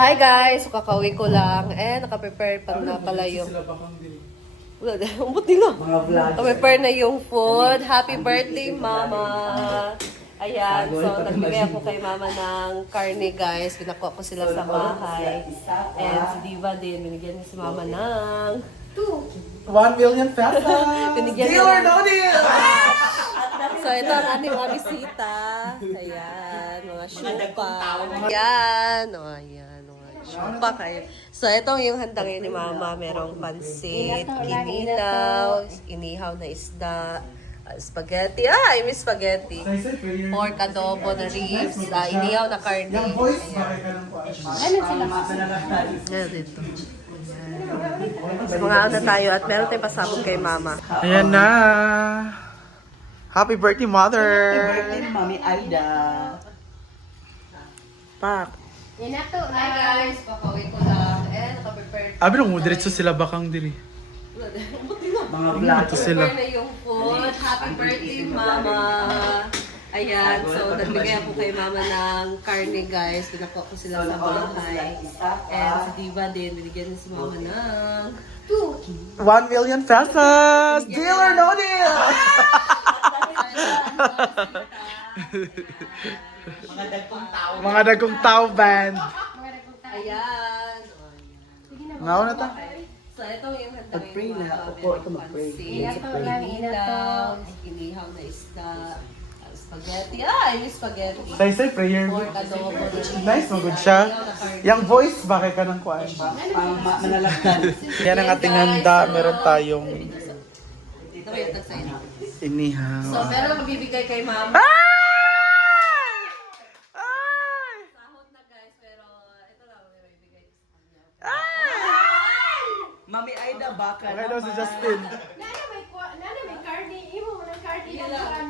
Hi guys! So, kakauwi ko lang. Naka-prepare pa na pala yung... Wala na, umot nila. Naka-prepare na yung food. Happy birthday, Mama! Ayan, so nagbigay ako kay Mama ng karne, guys. Pinakuha ko sila sa bahay. And si Diva din, binigyan niya si Mama ng... 1 million pesos! Binigyan Deal or no deal! So, ito ang ating mga bisita. Ayan, mga syupa. Ayan, ayan, mga syupa kayo. So, ito yung handa ngayon ni Mama. Merong pansit, kinilaw, inihaw na isda, spaghetti. Ay, may spaghetti. Pork adobo na ribs, inihaw na karne. Yung voice, bakit ka ng Ayan dito. So, mga ano tayo at meron tayong pasabog kay Mama. Ayan na! Happy birthday, Mother! Happy birthday, Mami Aida. Pak! Hi guys! Pakauwi ko lang. Naka-prepare. Abi nung diretso sila bakang diri. Mga vlog. Ito sila. Prepare na yung food. Happy birthday, Mama! Ayan, so nagbigay ako kay Mama ng karne, guys. Pinakuha ko sila sa bahay. And si Diva din, binigyan niya si Mama ng... 1 million pesos! Deal or no deal! Mga dagkong tao. Mga dagkong tao band. Ayan. Ngaw na ta. So, ito yung handa Mag-pray ngayon, na. Mama. Opo, ito mag-pray. Pansit, kinilaw, inihaw na isda, spaghetti. Ay, may spaghetti. Say prayer. Pork adobo. Nice, magod siya. Yung voice, bakit ka ng kuwan? Manalagdan. Yan ang ating handa. Meron tayong Ito yung tag sa inyo. So, inihaw. meron mabibigay kay Mama. Sahod na guys, pero ito lang may mabibigay sa kanya. Mami Aida, baka Okay daw si Justin. Nana may cardi, imo mo ng cardi Yun ang lang. kuan.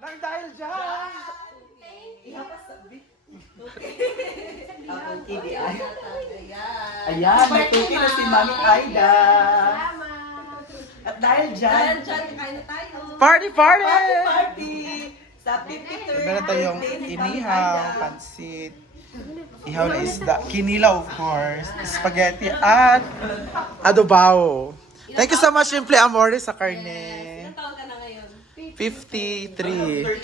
Nang dahil dyan! Ako TVI. Ayan. Ayan, may tuki na si Mami Aida. Salamat. At dahil Ayan, dyan, dyan, kain na tayo. Party, party! party sa 53rd Meron tayong birthday ni Mami inihaw, Aida. pansit, ihaw na isda, kinilaw of course, spaghetti, at adobo. Thank you so much, Simple Amore, sa karne. Ilang taon ka na ngayon? 53.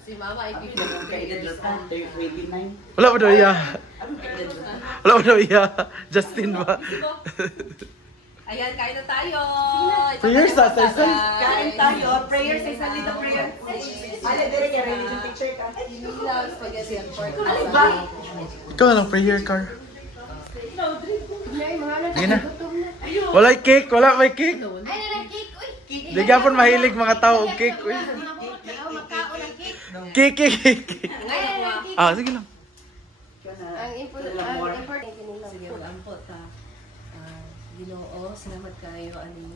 Si Mama ay Kaedad na sa 29. Wala ba daw iya? Wala ba daw iya? Justin ba? Ayan, kain na tayo. Ito Prayers tayo sa isa. Kain tayo. Prayer sa isa nito prayer. Ale, dire ka rin yung picture ka. Kinilaw, spaghetti, at pork Ali adobo. ba? Ikaw na lang, prayer car. Nay, mga Sige na. gutom na. Wala cake, wala may cake. Ay, na cake, uy. Di gapon mahilig mga tao og cake. Uy. Makaon ng cake. Cake, cake, cake. Ay, na cake. Ah, sige lang. Ang important Sige, mag-ampot ha. Ginoo, salamat kayo. Aning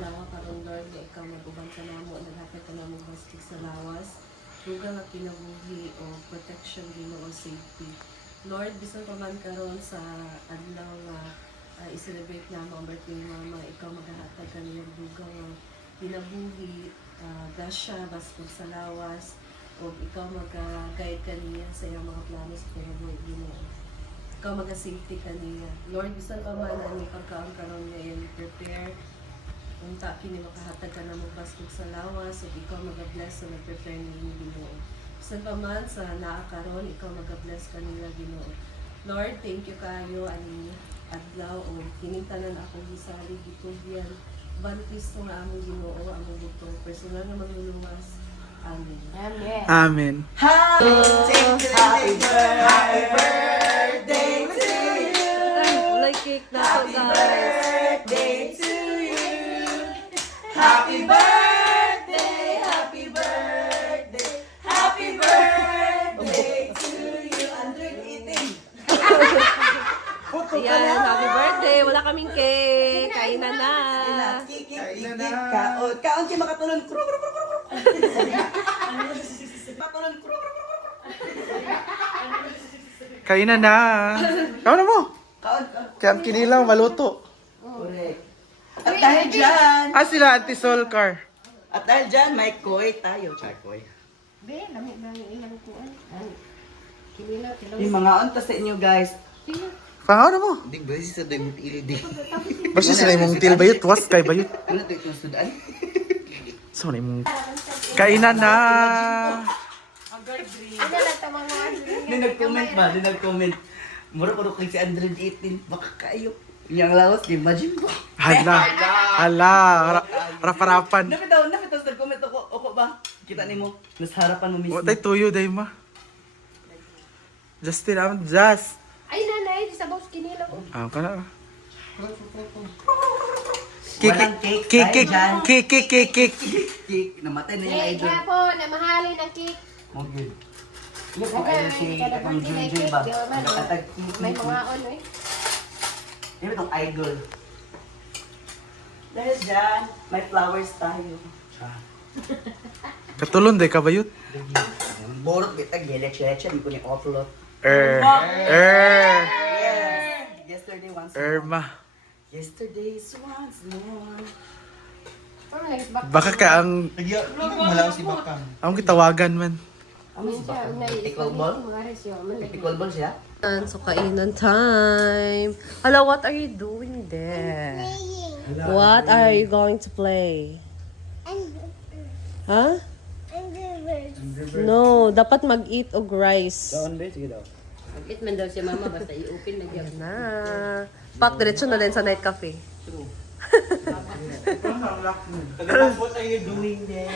lawa karon Lord, nga ikaw mag-uban ka namo, naghatag ka namo bastig sa lawas. Dugang nga kinabuhi o protection Ginoo, safety. Lord, bisan pa man karon sa adlaw nga i-celebrate namo ang birthday ni Mama, ikaw maghahatag ka niyang dugang nga kinabuhi, grasya, bastig sa lawas, o ikaw mag-guide ka niya sa iyang mga plano sa kinabuhi Ginoo. Ikaw mag-safety ka niya. Lord, bisan pa man ang pagkaon karon ngayon, prepare. Unta kini makahatag ka na magbastig sa lawas, o ikaw mag-bless sa nag-prepare niyo Ginoo. Bisan pa man sa naa karon, ikaw mag-bless ka nila Ginoo. Lord, thank you kayo ani adlaw o kining tanan akong gisali gitugyan. Ban Kristo nga among Ginoo, among butong personal na magluluwas. Amen. Amen. Amen. Happy birthday to you. Ulay cake na to, guys. Birthday to you. Happy birthday, happy birthday, happy birthday to you. Android eating. Ayan, happy birthday. Wala kaming cake. Kainan na. Kikik, kaon. Kaon siya makatulon. Kuro, kuro, kuro, kuro, kuro. Makatulon. Kuro, kuro, kuro, kuro. Kain na na. Kain na mo. Kaon, kaon. Kaya ang kinilaw, maluto. Correct. At dahil dyan, Ah, sila, Auntie Sol Car. may koi tayo. Charkoy. Be, lamig ba yung ilang kuan? Kinila, Yung mga antas sa inyo guys. Pangano mo? Di ba sa dagit ildi? Basta sila imong til bayot, was kay bayot. Ano to itong sudan? So na imong kainan na. Kinala ito mga Nag-comment. Mura ko kay si 118. Baka kayo. Yang laos, imagine mo. Hala. Hala, rap-rapan. Napitaw, nag-comment ako ba? Kita ni mo, nasa harapan mo mismo. Watay tuyo day ma. Justin, I'm just. Ay, nanay, sa box kinila ko. Ah, kana. Walang cake. Kik. Cake. Namatay na yung Eh, idol. kaya po, namahalin ang cake. Okay. Look, ang idol si Katang Junjun ba? Nagkatag cake. May mga on, eh. Di ba itong idol? Dahil dyan, may flowers tayo. Katulon day kabayot. Borot bitag, leche-leche, hindi ko ni upload. Yes. Yesterday once Irma. Yesterday's once more. Parang nagisbak. Baka ka ang Malaw si Bakang. ang kitawagan man. Ano si Siya, Bakang? nai- Pickleball? mga resyo, malaki. Pickleball siya? So, kainan time. Hello, what are you doing there? What are you going to play? Huh? No, dapat mag-eat og rice. Sige daw. Mag-eat man daw siya mama, basta i-open na diyan. Na. Pak, diretso na din sa night cafe. What are you doing there?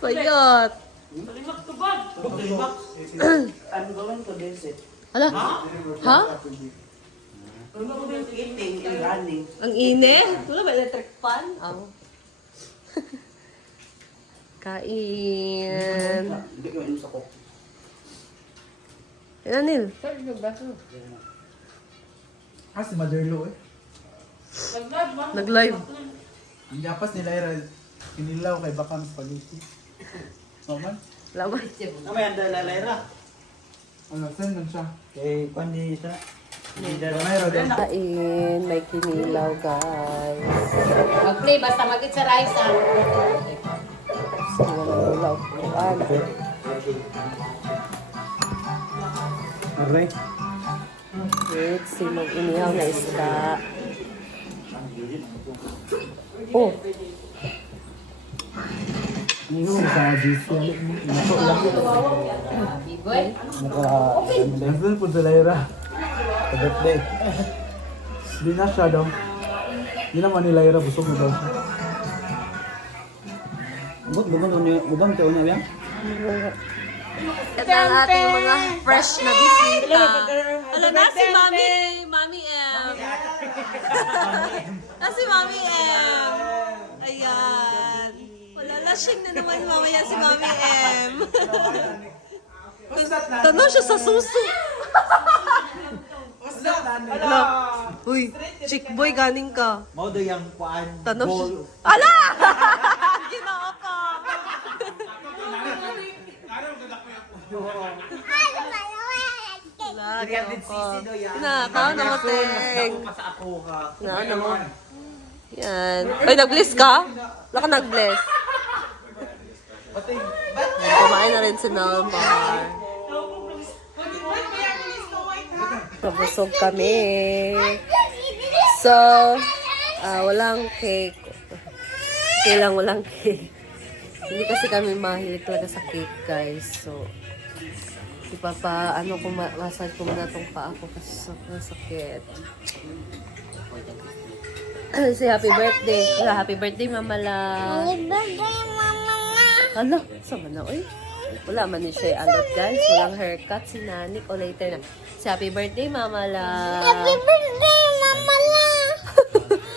Bayot. I'm going to visit. Hala? Ha? I'm going to eating and running. Ang init? Wala ba electric fan? Ang. Kain. Hindi ko inom sa coke. Yan, Nil. Si Motherlo eh. Nag-live. Ang yapas nila era kinilaw kay Bakang spaghetti. So man. Laman. May anda lalera. Ano, send man siya. Kay Kwandi ita. Mayro din. Kain. May kinilaw, guys. Mag-play, basta mag-eat sa rice ah. Sila nagulaw. Kuan. Aray. Wait, silog inihaw na isda. Oh, Ano sa GC? Bigoy. Nasaan po sa Lyra? Sa birthday. Hindi na siya daw. Hindi naman ni Lyra, busog na daw siya. Bubang tayo niya yan? ito ang ating mga fresh na bisita. Hala na si Mami. Mami M. Na si Mami M. Ayan. Wala, lashing na naman mamaya si Mami M. Tanong siya sa suso. Hala. Uy, chick boy ganing ka. Mao daw yung kuan. Tanong siya. Ala! Ginawa pa. Lagi ako. Nakaw na mo, Teng. Sa ako ha. Na mo. Yan. Ay, nag-bless ka? Wala ka nag-bless. Kumain na rin si Nalmar. Nabusog kami. So, walang cake. Kailang walang cake. Hindi kasi kami mahilig talaga sa cake, guys. So, ano ko, massage ko muna itong paa ko kasi sobrang sakit. Say happy birthday. Wala, happy birthday, Mama La. Happy birthday, Mama La. Hala, sama na, uy. Wala man ni siya alot, guys. Walang haircut si Nanik o later na. Say happy birthday, Mama La. Happy birthday, Mama La.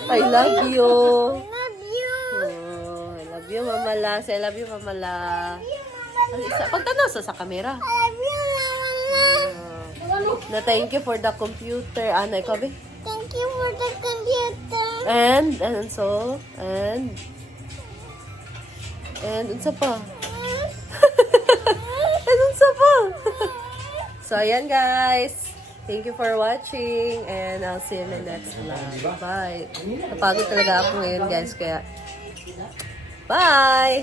I love you. Love you. Oh, I love you, Mama La. Say I love you, Mama La. Pagtanaw sa camera. I love you, Mama La. Na thank you for the computer. Ano, ikaw, be? Thank you for the computer. And unsa pa? And unsa pa? So, ayan, guys. Thank you for watching and I'll see you in the next vlog. Bye. Napagod talaga ako ngayon, guys, kaya bye!